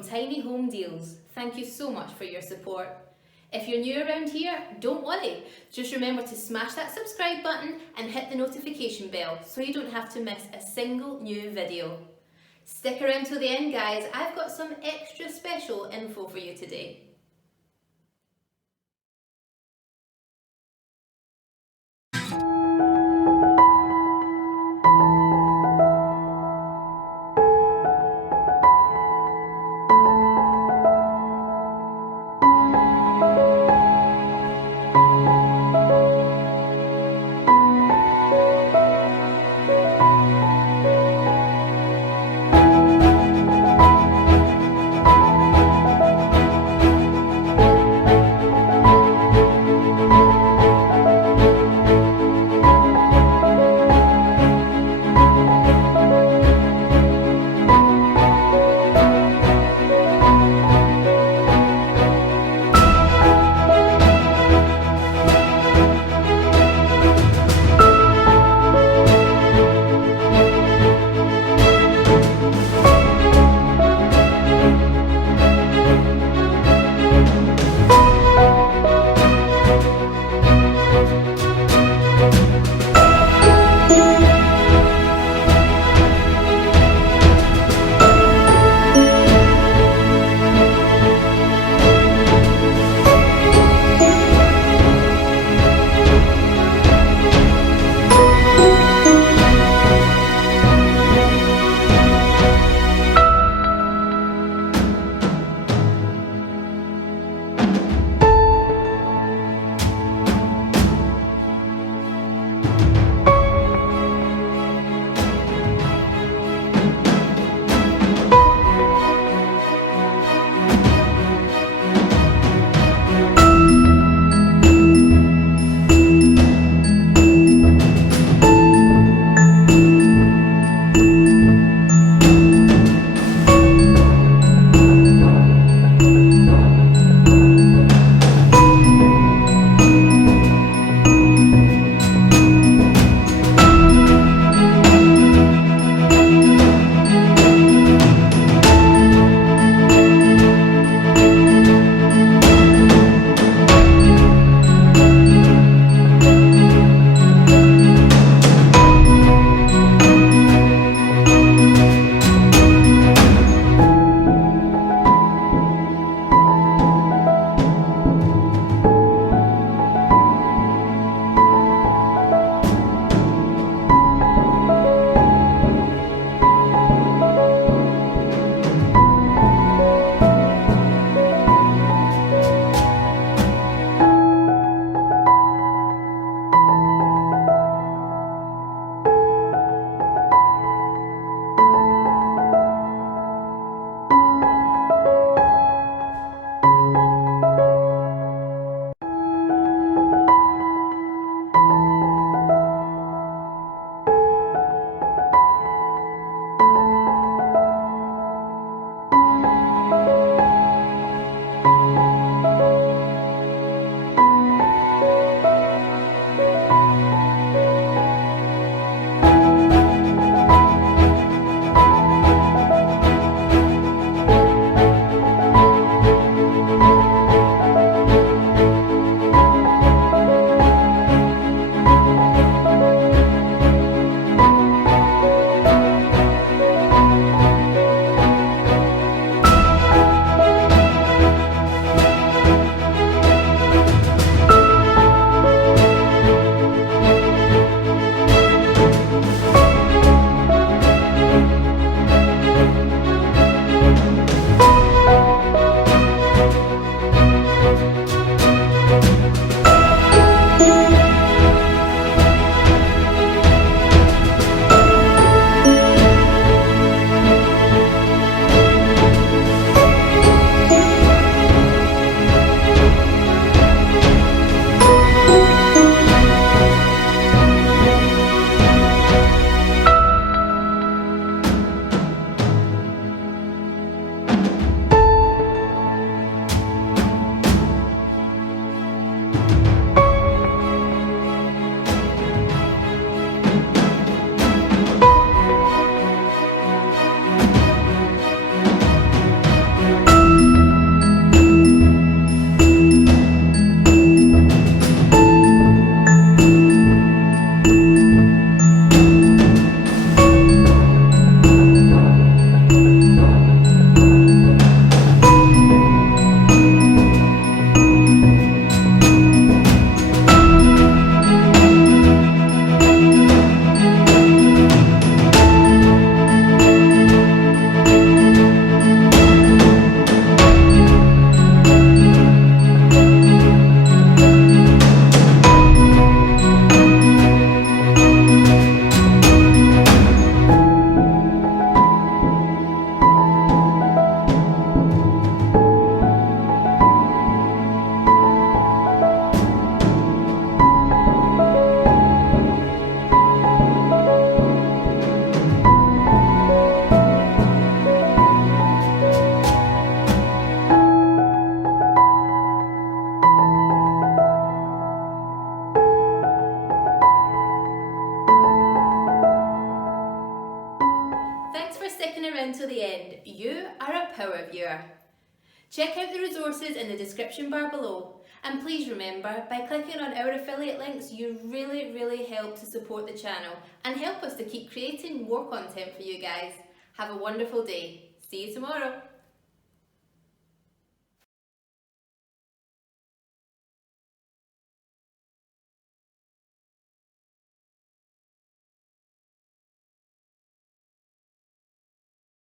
from Tiny Home Deals. Thank you so much for your support. If you're new around here, don't worry. Just remember to smash that subscribe button and hit the notification bell so you don't have to miss a single new video. Stick around till the end, guys. I've got some extra special info for you today. weekend. You are a power viewer. Check out the resources in the description bar below. And please remember, by clicking on our affiliate links, you really help to support the channel and help us to keep creating more content for you guys. Have a wonderful day. See you tomorrow.